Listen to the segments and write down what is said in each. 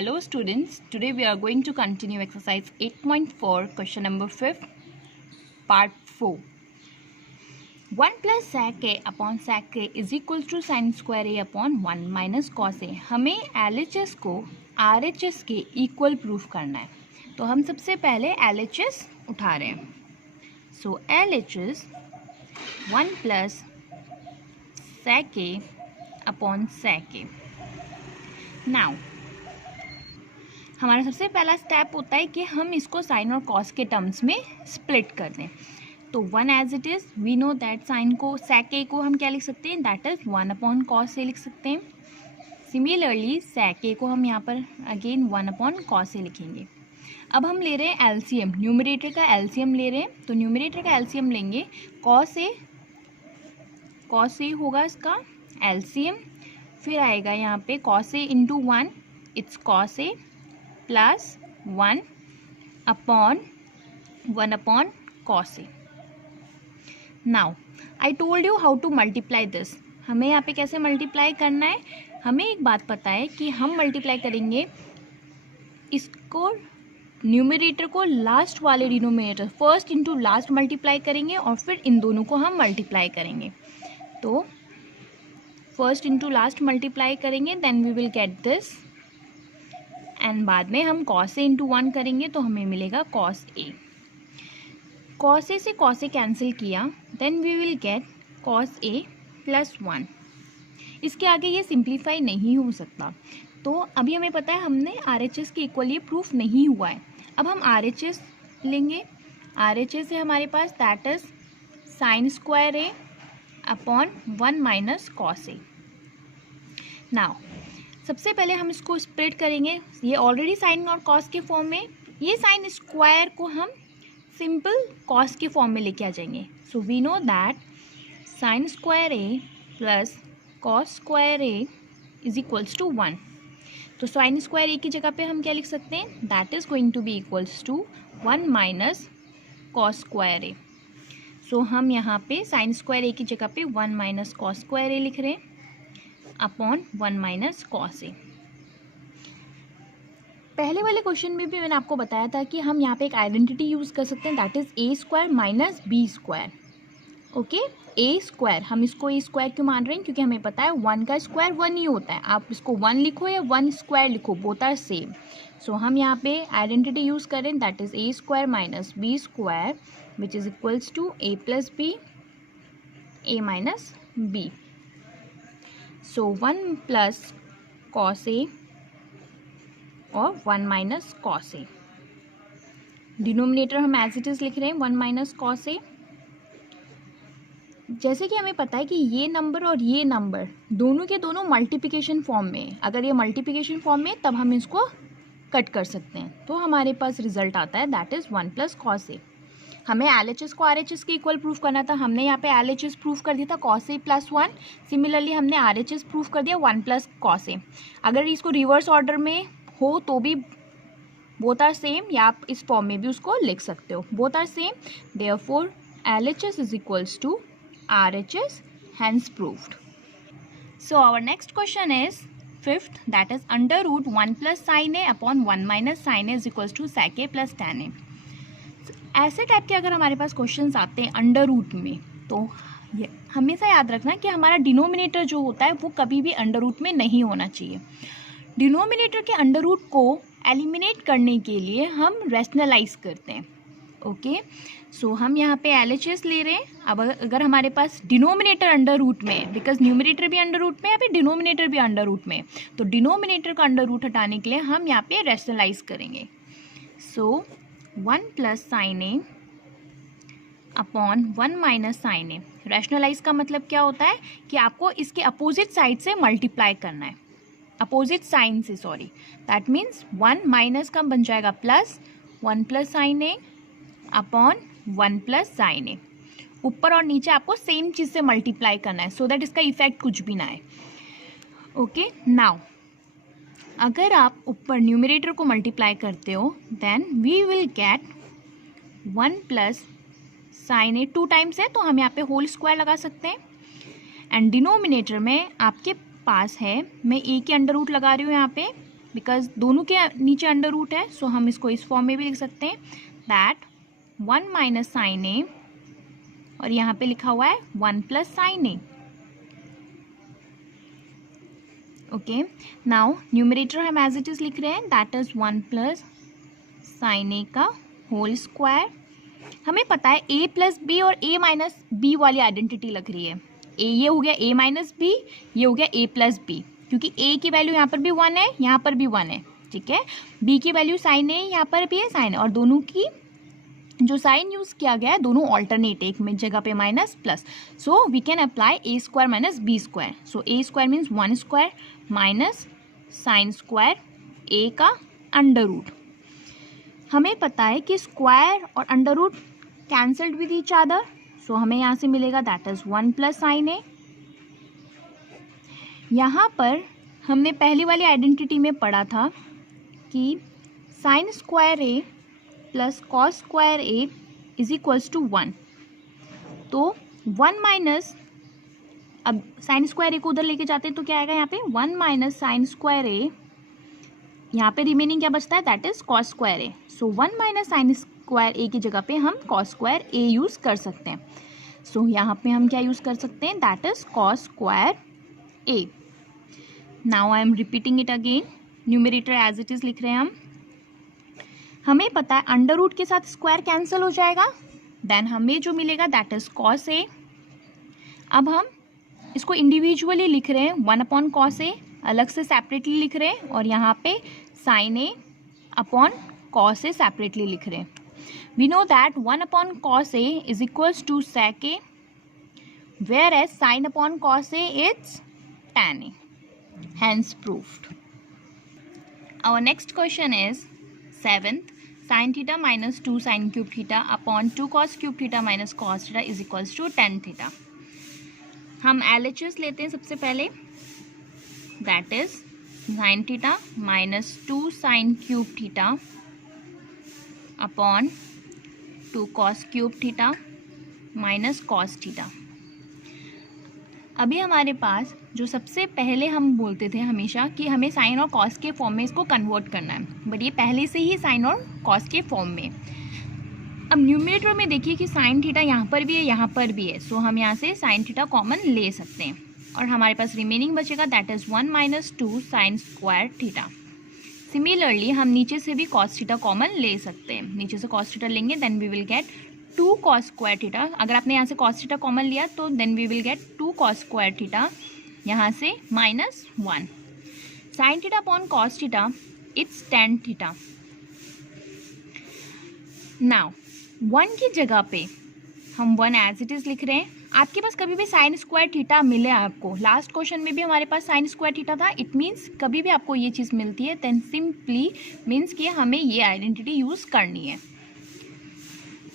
Hello students, today we are going to continue exercise 8.4 question number 5 part 4. 1 plus sec a upon sec a is equals to sin square a upon 1 minus cos a. हमें LHS को RHS के equal proof करना है, तो हम सबसे पहले LHS उठा रहे हैं. सो LHS 1 plus sec a upon sec a. Now हमारा सबसे पहला स्टेप होता है कि हम इसको साइन और कॉस के टर्म्स में स्प्लिट कर दें. तो 1 as it is, we know that sine को sec a को हम क्या लिख सकते हैं, that is 1 upon cos a लिख सकते हैं. सिमिलरली sec a को हम यहाँ पर अगेन 1 अपॉन कॉस a लिखेंगे. अब हम ले रहे हैं एलसीएम, न्यूमरेटर का एलसीएम ले रहे हैं. तो न्यूमरेटर का एलसीएम लेंगे, कॉस a होगा इसका एलसीएम, फिर आएगा यहाँ पे cos a into 1, it's cos a plus 1 upon cos a. Now I told you how to multiply this. हमें यहाँ पे कैसे मल्टीप्लाई करना है, हमें एक बात पता है कि हम मल्टीप्लाई करेंगे इसको, न्यूमरेटर को लास्ट वाले denominator first into last multiply करेंगे और फिर इन दोनों को हम मल्टीप्लाई करेंगे. तो फर्स्ट इंटू लास्ट मल्टीप्लाई करेंगे, then we will get this, and बाद में हम कॉस ए इंटू 1 करेंगे तो हमें मिलेगा कॉस ए. कॉस ए से कॉस ए कैंसिल किया, then we will get cos A plus 1. इसके आगे ये सिंप्लीफाई नहीं हो सकता. तो अभी हमें पता है हमने RHS के इक्वल ये प्रूफ नहीं हुआ है. अब हम RHS लेंगे. RHS है हमारे पास, that is sine square A upon 1 minus cos A. Now सबसे पहले हम इसको स्प्लिट करेंगे. ये ऑलरेडी साइन और कॉस के फॉर्म में, ये साइन स्क्वायर को हम सिंपल कॉस के फॉर्म में लेके आ जाएंगे. So we know that sine square A plus cos square A is equals to 1. तो साइन स्क्वायर ए की जगह पे हम क्या लिख सकते हैं, that is going to be equals to 1 minus cos square A. So हम यहाँ पे साइन स्क्वायर ए की जगह पे 1 माइनस कॉस स्क्वायर ए लिख रहे हैं अपॉन 1 माइनस कॉस ए. पहले वाले क्वेश्चन में भी मैंने आपको बताया था कि हम यहाँ पे एक आइडेंटिटी यूज़ कर सकते हैं, that is A square minus B square. Okay, A square, हम इसको ए स्क्वायर क्यों मान रहे हैं, क्योंकि हमें पता है 1 का स्क्वायर 1 ही होता है. आप इसको 1 लिखो या 1 स्क्वायर लिखो, बोथ आर सेम. सो हम यहाँ पे आइडेंटिटी यूज़ करें, that is A square minus B square which is equals to A plus B, A minus B. So 1 plus cos A और 1 माइनस कॉस ए. डिनोमिनेटर हम as it is लिख रहे हैं 1 minus cos ए. जैसे कि हमें पता है कि ये नंबर और ये नंबर दोनों के दोनों मल्टीप्लिकेशन फॉर्म में, अगर ये मल्टीप्लिकेशन फॉर्म में तब हम इसको कट कर सकते हैं. तो हमारे पास रिजल्ट आता है दैट इज़ 1 प्लस कॉस ए. हमें LHS को RHS के इक्वल प्रूफ करना था, हमने यहाँ पे LHS प्रूफ कर दिया था कॉस ए प्लस 1. सिमिलरली हमने RHS प्रूफ कर दिया 1 प्लस कॉस ए. अगर इसको रिवर्स ऑर्डर में हो तो भी बोथ आर सेम, या आप इस फॉर्म में भी उसको लिख सकते हो, both are same. Therefore LHS is equals to RHS, hence proved. So our next question is fifth, that is under root 1 plus sin a upon 1 minus sin a is equals to sec a plus tan a. ऐसे type के अगर हमारे पास questions आते हैं under root में, तो हमेशा याद रखना कि हमारा डिनोमिनेटर जो होता है वो कभी भी अंडर रूट में नहीं होना चाहिए. डिनोमिनेटर के अंडर रूट को एलिमिनेट करने के लिए हम रैशनलाइज करते हैं. ओके, सो हम यहाँ पे LHS ले रहे हैं. अब अगर हमारे पास डिनोमिनेटर अंडर रूट में, बिकॉज न्यूमरेटर भी अंडर रूट में है, फिर डिनोमिनेटर भी अंडर रूट में, तो डिनोमिनेटर का अंडर रूट हटाने के लिए हम यहाँ पे रैशनलाइज करेंगे. सो 1 plus sine A upon 1 minus sign A. Rationalise का मतलब क्या होता है कि आपको इसके अपोजिट साइड से मल्टीप्लाई करना है, अपोजिट साइन से, सॉरी. दैट मीन्स 1 माइनस का बन जाएगा plus 1 plus sine A upon 1 plus sine ए. ऊपर और नीचे आपको सेम चीज़ से मल्टीप्लाई करना है, सो दैट इसका इफेक्ट कुछ भी ना है. ओके, नाउ अगर आप ऊपर न्यूमरेटर को मल्टीप्लाई करते हो, then we will get 1 plus sine A. 2 times है तो हम यहाँ पे होल स्क्वायर लगा सकते हैं. एंड डिनोमिनेटर में आपके पास है, मैं ए के अंडर रूट लगा रही हूँ यहाँ पे, बिकॉज दोनों के नीचे अंडर रूट है, सो हम इसको इस फॉर्म में भी लिख सकते हैं दैट 1 माइनस साइन ए, और यहाँ पे लिखा हुआ है 1 प्लस साइन ए. ओके, नाउ न्यूमरेटर हम एज इट इज लिख रहे हैं दैट इज 1 प्लस साइन ए का होल स्क्वायर. हमें पता है a प्लस बी और a माइनस बी वाली आइडेंटिटी लग रही है. ये हो गया a माइनस बी, ये हो गया a प्लस बी, क्योंकि a की वैल्यू यहाँ पर भी 1 है, यहाँ पर भी 1 है. ठीक है, b की वैल्यू साइन ए, यहाँ पर भी है साइन, और दोनों की जो साइन यूज किया गया है दोनों ऑल्टरनेट, एक में जगह पे minus plus. So we can apply A square minus B square. So A square means 1 square minus sine square A का अंडर रूट. हमें पता है कि स्क्वायर और under root cancelled with each other, so हमें यहाँ से मिलेगा that is 1 plus sine A. यहाँ पर हमने पहली वाली आइडेंटिटी में पढ़ा था कि sine square A plus cos square A is equals to 1. तो 1 माइनस, अब साइन स्क्वायर ए को उधर लेके जाते हैं तो क्या आएगा यहाँ पे 1 माइनस साइन स्क्वायर ए, यहाँ पे रिमेनिंग क्या बचता है that is cos square A. So 1 minus sine square A की जगह पे हम कॉस स्क्वायर ए यूज़ कर सकते हैं. सो यहाँ पे हम क्या यूज़ कर सकते हैं that is cos square A. Now I am repeating it again. Numerator as it is लिख रहे हैं हम. हमें पता है अंडर रूट के साथ स्क्वायर कैंसिल हो जाएगा, देन हमें जो मिलेगा दैट इज कॉस ए. अब हम इसको इंडिविजुअली लिख रहे हैं 1 अपॉन कॉस ए, अलग से सेपरेटली लिख रहे हैं, और यहाँ पे sine A upon cos A separately लिख रहे हैं. We know that 1 upon cos A is equals to sec A, whereas sine upon cos A is tan A. Hence proved. Our next question is 7th. Sin theta minus 2 sin cube theta upon 2 cos cube theta minus cos theta is equals to tan theta. हम LHS लेते हैं सबसे पहले. That is sin theta minus 2 sin cube theta upon 2 cos cube theta minus cos theta. अभी हमारे पास जो सबसे पहले हम बोलते थे हमेशा कि हमें साइन और कॉस के फॉर्म में इसको कन्वर्ट करना है, बट ये पहले से ही साइन और कॉस के फॉर्म में. अब न्यूमरेटर में देखिए कि साइन थीटा यहाँ पर भी है, यहाँ पर भी है, सो हम यहाँ से साइन थीटा कॉमन ले सकते हैं, और हमारे पास रिमेनिंग बचेगा that is 1 minus 2 sign square theta. Similarly हम नीचे से भी कॉस थीटा कॉमन ले सकते हैं. नीचे से कॉस थीटा लेंगे then we will get 2 cos square theta. अगर आपने यहाँ से cos थीटा कॉमन लिया तो then we will get 2 cos square theta, यहाँ से minus 1. Sine theta upon cos theta it's tan theta. Now 1 की जगह पे हम 1 एज इट इज़ लिख रहे हैं. आपके पास कभी भी साइन स्क्वायर थीटा मिले आपको, लास्ट क्वेश्चन में भी हमारे पास साइन स्क्वायर थीटा था, इट मीन्स कभी भी आपको ये चीज़ मिलती है देन सिंपली मीन्स कि हमें ये आइडेंटिटी यूज़ करनी है.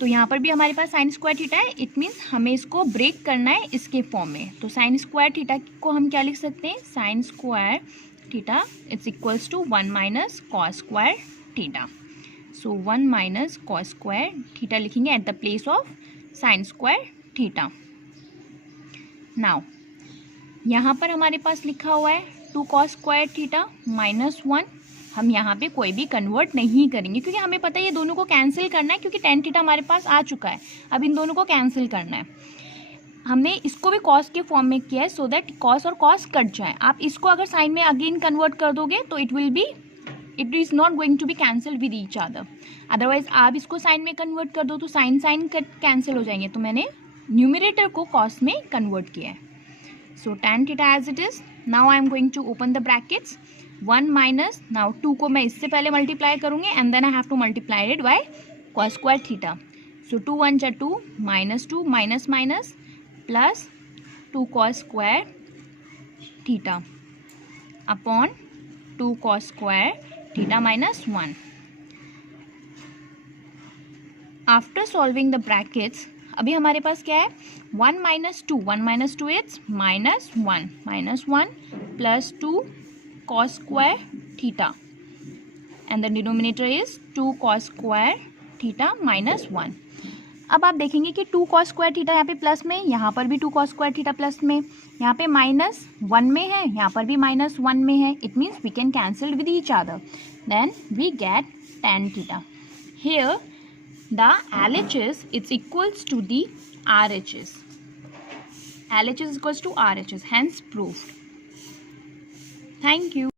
तो यहाँ पर भी हमारे पास साइन स्क्वायर थीटा है, इट मीन्स हमें इसको ब्रेक करना है इसके फॉर्म में. तो साइन स्क्वायर थीटा को हम क्या लिख सकते हैं, sine square theta it's equals to 1 minus cos square theta. So 1 minus cos square theta लिखेंगे at the place of sine square theta. Now यहाँ पर हमारे पास लिखा हुआ है 2 cos स्क्वायर थीटा माइनस 1. हम यहाँ पे कोई भी कन्वर्ट नहीं करेंगे क्योंकि हमें पता है ये दोनों को कैंसिल करना है, क्योंकि tan थीटा हमारे पास आ चुका है. अब इन दोनों को कैंसिल करना है. हमने इसको भी cos के फॉर्म में किया है सो दैट cos और cos कट जाए. आप इसको अगर साइन में अगेन कन्वर्ट कर दोगे तो it is not going to be cancel with each other. Otherwise आप इसको साइन में कन्वर्ट कर दो तो साइन कट कैंसिल हो जाएंगे. तो मैंने न्यूमरेटर को cos में कन्वर्ट किया है. So tan theta as it is. Now I am going to open the brackets. 1 minus, now 2 को मैं इससे पहले मल्टीप्लाई करूँगी and then I have to multiply it by cos square theta. So 2 1 जा 2 minus 2 minus minus plus 2 cos square theta upon 2 cos square theta minus 1. After solving the brackets अभी हमारे पास क्या है 1 minus 2 it's minus 1 plus 2 cos square theta and the denominator is 2 cos square theta minus 1. अब आप देखेंगे कि 2 cos square theta यहाँ पे प्लस में, यहाँ पर भी 2 cos स्क्वायर थीटा प्लस में, यहाँ पे -1 में है, यहाँ पर भी -1 में है. It means we can cancel with each other. Then we get tan theta. Here the LHS it's equals to the RHS. LHS is equals to RHS, hence proved. Thank you.